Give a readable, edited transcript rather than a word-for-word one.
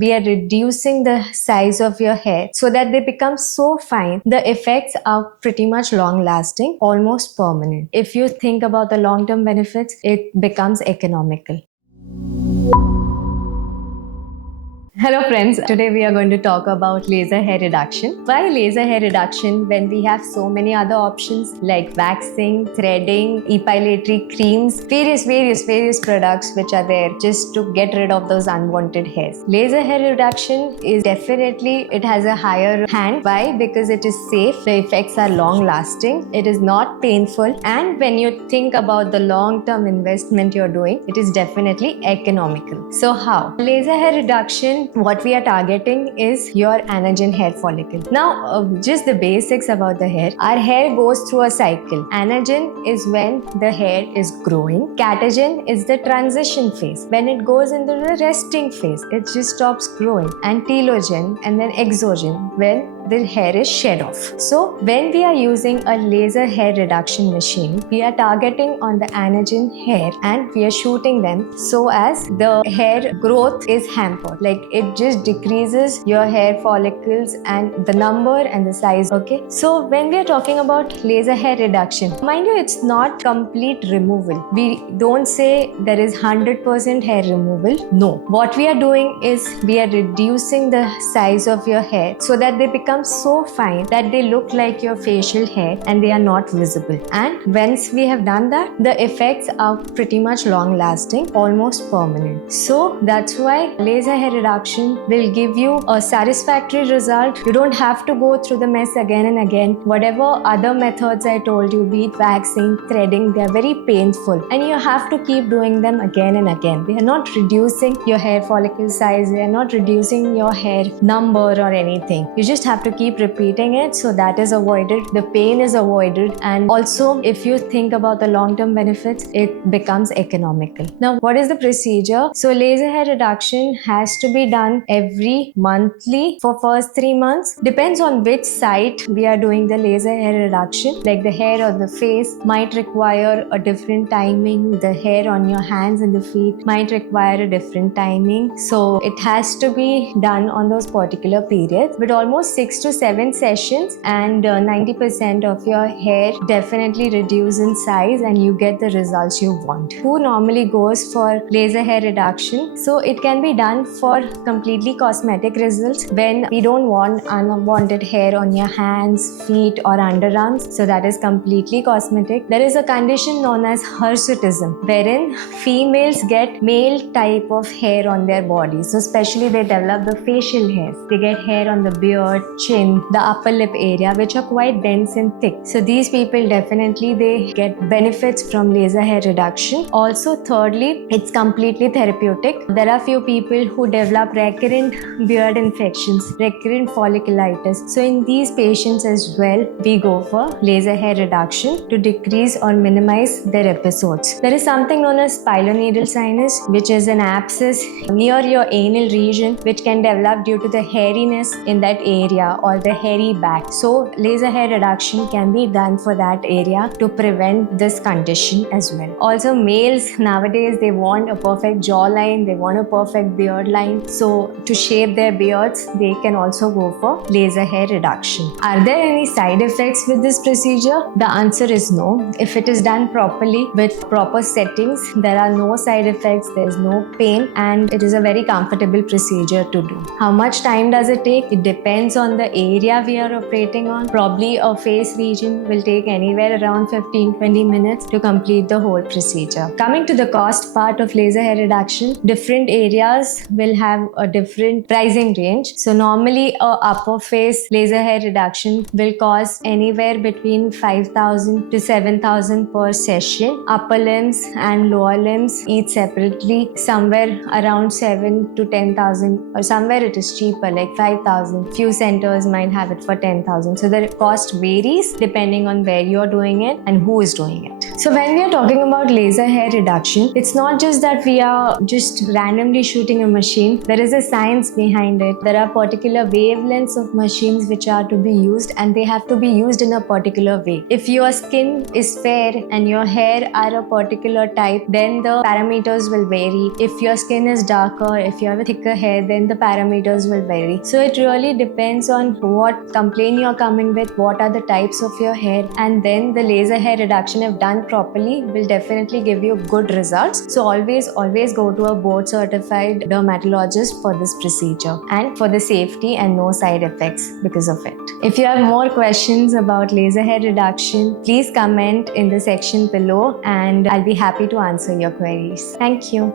We are reducing the size of your hair so that they become so fine. The effects are pretty much long lasting, almost permanent. If you think about the long term benefits, it becomes economical. Hello friends, today we are going to talk about laser hair reduction. Why laser hair reduction when we have so many other options like waxing, threading, epilatory creams, various products which are there just to get rid of those unwanted hairs. Laser hair reduction is definitely, it has a higher hand. Why? Because it is safe, the effects are long lasting, it is not painful, and when you think about the long term investment you're doing, it is definitely economical. So how? Laser hair reduction, what we are targeting is your anagen hair follicle. Now, just the basics about the hair. Our hair goes through a cycle. Anagen is when the hair is growing. Catagen is the transition phase. When it goes into the resting phase, it just stops growing. And telogen and then exogen when the hair is shed off. So when we are using a laser hair reduction machine, we are targeting on the anagen hair and we are shooting them so as the hair growth is hampered. Like it just decreases your hair follicles and the number and the size. Okay. So when we are talking about laser hair reduction, mind you, it's not complete removal. We don't say there is 100% hair removal. No. What we are doing is we are reducing the size of your hair so that they become so fine that they look like your facial hair and they are not visible. And once we have done that, the effects are pretty much long lasting, almost permanent. So that's why laser hair reduction will give you a satisfactory result. You don't have to go through the mess again and again. Whatever other methods I told you, be it waxing, threading, they are very painful and you have to keep doing them again and again. They are not reducing your hair follicle size, they are not reducing your hair number or anything. You just have to keep repeating it, so that is avoided, the pain is avoided, and also if you think about the long-term benefits, it becomes economical. Now, what is the procedure? So laser hair reduction has to be done every monthly for first 3 months. Depends on which site we are doing the laser hair reduction. Like the hair on the face might require a different timing, the hair on your hands and the feet might require a different timing. So it has to be done on those particular periods, but almost 6 to 7 sessions and 90% of your hair definitely reduce in size and you get the results you want. Who normally goes for laser hair reduction? So it can be done for completely cosmetic results when we don't want unwanted hair on your hands, feet or underarms. So that is completely cosmetic. There is a condition known as hirsutism wherein females get male type of hair on their body. So especially they develop the facial hairs. They get hair on the beard, chin, the upper lip area, which are quite dense and thick. So these people definitely they get benefits from laser hair reduction. Also, thirdly, it's completely therapeutic. There are few people who develop recurrent beard infections, recurrent folliculitis. So in these patients as well, we go for laser hair reduction to decrease or minimize their episodes. There is something known as pilonidal sinus, which is an abscess near your anal region, which can develop due to the hairiness in that area or the hairy back. So laser hair reduction can be done for that area to prevent this condition as well. Also, males nowadays, they want a perfect jawline, they want a perfect beard line. So to shape their beards, they can also go for laser hair reduction. Are there any side effects with this procedure? The answer is no. If it is done properly with proper settings, there are no side effects, there is no pain, and it is a very comfortable procedure to do. How much time does it take? It depends on the area we are operating on. Probably a face region will take anywhere around 15-20 minutes to complete the whole procedure. Coming to the cost part of laser hair reduction, different areas will have a different pricing range. So normally a upper face laser hair reduction will cost anywhere between 5,000 to 7,000 per session. Upper limbs and lower limbs each separately somewhere around 7 to 10,000, or somewhere it is cheaper like 5,000. Few centers others might have it for 10,000. So the cost varies depending on where you're doing it and who is doing it. So when we are talking about laser hair reduction, it's not just that we are just randomly shooting a machine. There is a science behind it. There are particular wavelengths of machines which are to be used, and they have to be used in a particular way. If your skin is fair and your hair are a particular type, then the parameters will vary. If your skin is darker, if you have a thicker hair, then the parameters will vary. So it really depends on what complaint you're coming with, what are the types of your hair, and then the laser hair reduction, if done properly, will definitely give you good results. So always go to a board certified dermatologist for this procedure and for the safety and no side effects because of it. If you have more questions about laser hair reduction, please comment in the section below and I'll be happy to answer your queries. Thank you.